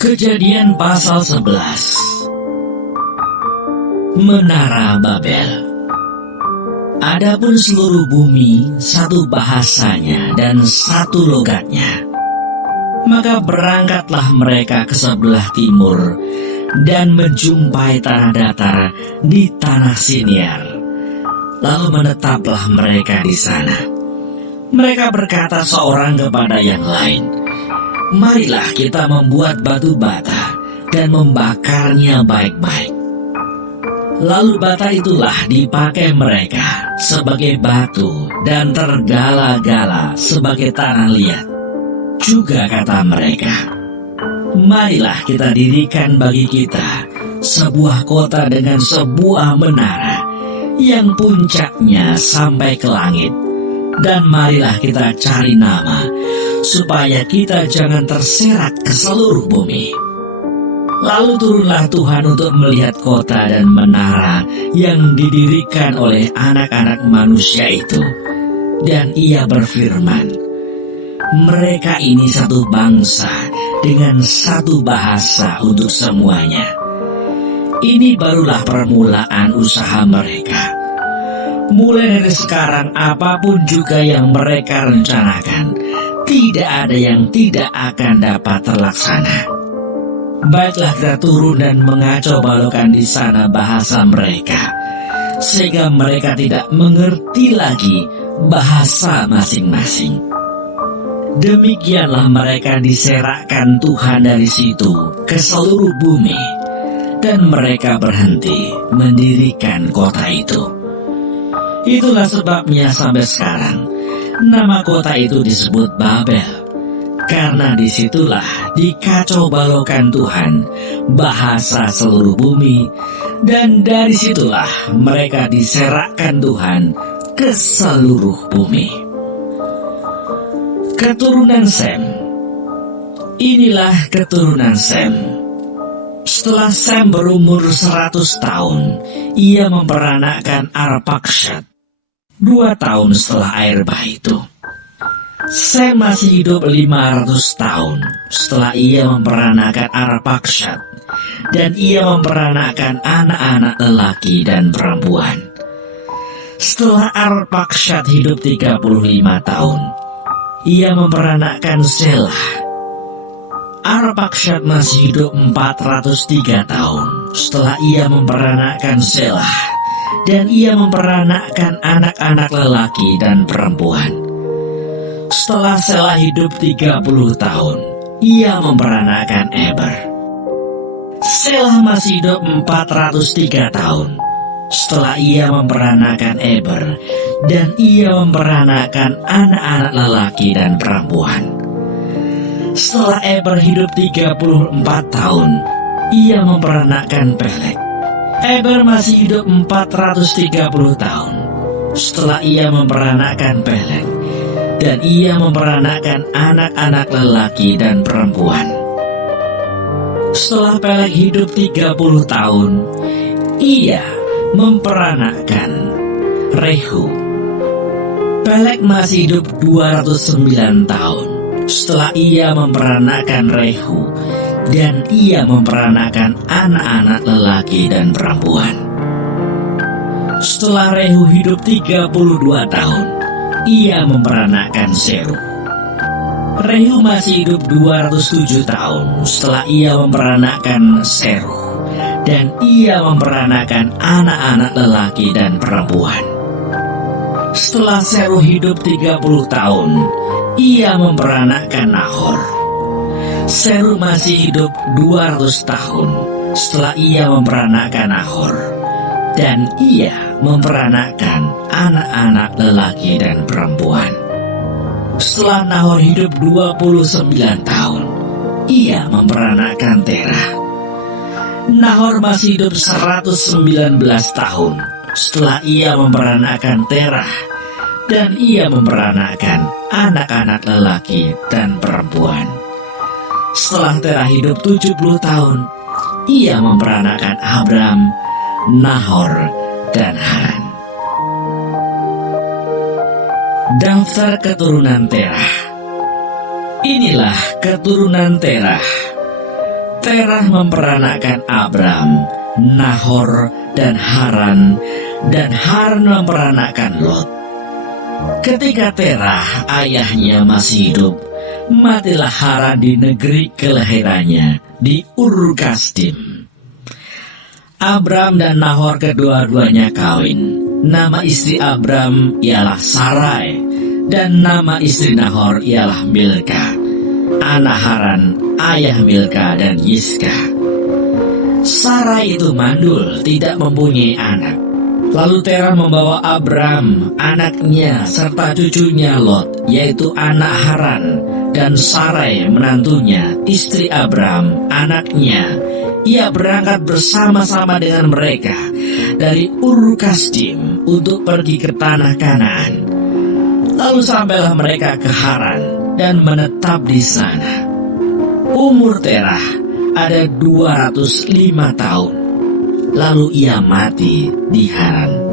Kejadian pasal 11. Menara Babel. Adapun seluruh bumi satu bahasanya dan satu logatnya. Maka berangkatlah mereka ke sebelah timur dan menjumpai tanah datar di tanah Siniar. Lalu menetaplah mereka di sana. Mereka berkata seorang kepada yang lain, "Marilah kita membuat batu bata dan membakarnya baik-baik." Lalu bata itulah dipakai mereka sebagai batu dan tergala-gala sebagai tanah liat. Juga kata mereka, "Marilah kita dirikan bagi kita sebuah kota dengan sebuah menara yang puncaknya sampai ke langit. Dan marilah kita cari nama, supaya kita jangan terserak ke seluruh bumi." Lalu turunlah Tuhan untuk melihat kota dan menara yang didirikan oleh anak-anak manusia itu. Dan ia berfirman, "Mereka ini satu bangsa dengan satu bahasa untuk semuanya. Ini barulah permulaan usaha mereka. Mulai dari sekarang apapun juga yang mereka rencanakan, tidak ada yang tidak akan dapat terlaksana. Baiklah kita turun dan mengacau balokkan di sana bahasa mereka, sehingga mereka tidak mengerti lagi bahasa masing-masing." Demikianlah mereka diserakkan Tuhan dari situ ke seluruh bumi, dan mereka berhenti mendirikan kota itu. Itulah sebabnya sampai sekarang nama kota itu disebut Babel, karena disitulah dikacau balokkan Tuhan bahasa seluruh bumi, dan dari situlah mereka diserakkan Tuhan ke seluruh bumi. Keturunan Sem. Inilah keturunan Sem. Setelah Sem berumur 100 tahun, ia memperanakkan Arpakshad 2 tahun setelah air bah itu. Sem masih hidup 500 tahun setelah ia memperanakkan Arpakshad, dan ia memperanakkan anak-anak lelaki dan perempuan. Setelah Arpakshad hidup 35 tahun, ia memperanakkan Selah. Arpakshad masih hidup 403 tahun setelah ia memperanakkan Selah, dan ia memperanakkan anak-anak lelaki dan perempuan. Setelah Selah hidup 30 tahun, ia memperanakkan Eber. Selah masih hidup 403 tahun setelah ia memperanakkan Eber, dan ia memperanakkan anak-anak lelaki dan perempuan. Setelah Eber hidup 34 tahun, ia memperanakkan Peleg. Eber masih hidup 430 tahun setelah ia memperanakkan Peleg, dan ia memperanakkan anak-anak lelaki dan perempuan. Setelah Peleg hidup 30 tahun, ia memperanakkan Rehu. Peleg masih hidup 209 tahun setelah ia memperanakkan Rehu, dan ia memperanakkan anak-anak lelaki dan perempuan. Setelah Rehu hidup 32 tahun, ia memperanakkan Seru. Rehu masih hidup 207 tahun setelah ia memperanakkan Seru, dan ia memperanakkan anak-anak lelaki dan perempuan. Setelah Seru hidup 30 tahun, ia memperanakkan Nahor. Seru masih hidup 200 tahun setelah ia memperanakkan Nahor, dan ia memperanakkan anak-anak lelaki dan perempuan. Setelah Nahor hidup 29 tahun, ia memperanakkan Terah. Nahor masih hidup 119 tahun setelah ia memperanakkan Terah, dan ia memperanakkan anak-anak lelaki dan perempuan. Setelah Terah hidup 70 tahun, ia memperanakkan Abram, Nahor, dan Haran. Daftar keturunan Terah. Inilah keturunan Terah. Terah memperanakkan Abram, Nahor, dan Haran memperanakkan Lot. Ketika Terah ayahnya masih hidup, matilah Haran di negeri kelahirannya, di Ur Kasdim. Abram dan Nahor kedua-duanya kawin. Nama istri Abram ialah Sarai, dan nama istri Nahor ialah Milka, anak Haran, ayah Milka dan Yiska. Sarai itu mandul, tidak mempunyai anak. Lalu Terah membawa Abram, anaknya, serta cucunya Lot, yaitu anak Haran, dan Sarai menantunya, istri Abram, anaknya. Ia berangkat bersama-sama dengan mereka dari Ur Kasdim untuk pergi ke tanah Kanaan. Lalu sampailah mereka ke Haran dan menetap di sana. Umur Terah ada 205 tahun. Lalu ia mati di Haran.